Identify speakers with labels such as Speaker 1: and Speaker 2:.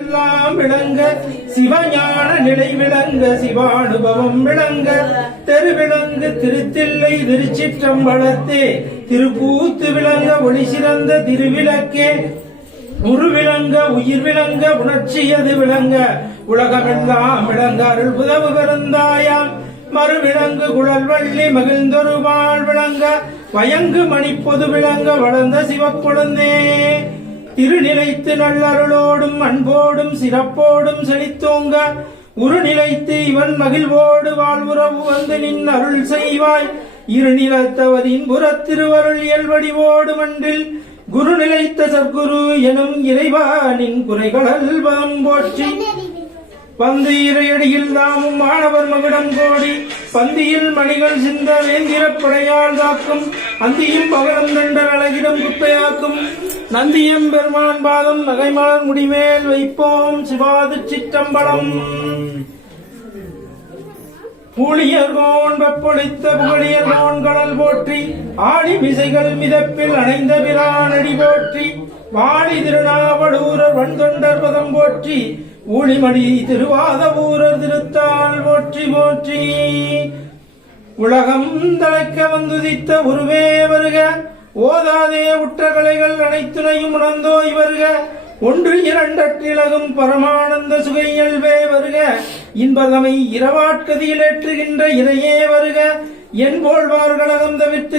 Speaker 1: எல்லாம் விளங்க சிவஞான நிலை விளங்க சிவானுபவம் விளங்க. தெருவிளங்கு திருத்தில்லை திருச்சிற்றம்பலத்தே திருக்கூத்து விளங்க ஒளி சிறந்த திருவிளக்கே. உருவிளங்க உயிர் விளங்க உணர்ச்சியது விளங்க. உலகமெல்லாம் விளங்க அருள் உதவு பெருந்தாயாம். மறுவிளங்கு குழல் வள்ளி மகிழ்ந்தொரு வாழ் விளங்க. வயங்கு மணிப்பொது விளங்க வளர்ந்த சிவக்குழந்தே. திருநிலைத்து நல்லருளோடும் அன்போடும் சிறப்போடும் செழித்தோங்க. உருநிலைத்து இவன் மகிழ்வோடு வாழ்வுறவு வந்து நின் அருள் செய்வாய். இருநிலத்தவரின் புறத்திருவருள் இயல்வடிவோடு மன்றில் குரு நிலைத்த சற்குரு எனும் இறைவானின் குறைகளல் பதம் போற்றி. பந்து இறையடியில் தாமும் மாணவர் மகிடம் கோடி. பந்தியில் மணிகள் சிந்த வேந்திரப் படையால் தாக்கும். அந்தியும் பகலம் கண்டர் அழகிடம் குப்பையாக்கும். நந்தியம் பெருமான் பாதம் நகைமலர் முடிமேல் வைப்போம் சிவாது சிற்றம்பலம். பூழியர்கோன் வெப்பொழித்த புகழியர்கோன் கடல் போற்றி ஆடி விசைகள் மிதப்பில் அணைந்த பிரானடி போற்றி வாழி திருநாவடூரர் வன்தொண்டர் பதம் போற்றி ஊழிமணி திருவாத ஊரர் போற்றி போற்றி. உலகம் தலைக்க வந்துதித்த உருவே வருக ஓதாதே உற்ற கலைகள் அனைத்துணையும் உணர்ந்தோய் வருக ஒன்று இரண்டற்றிலகும் பரமானந்த சுகையல்வே வருக இன்பதமை இரவாட்கதியில் ஏற்றுகின்ற இறையே வருக என் அகம் தவிர்த்து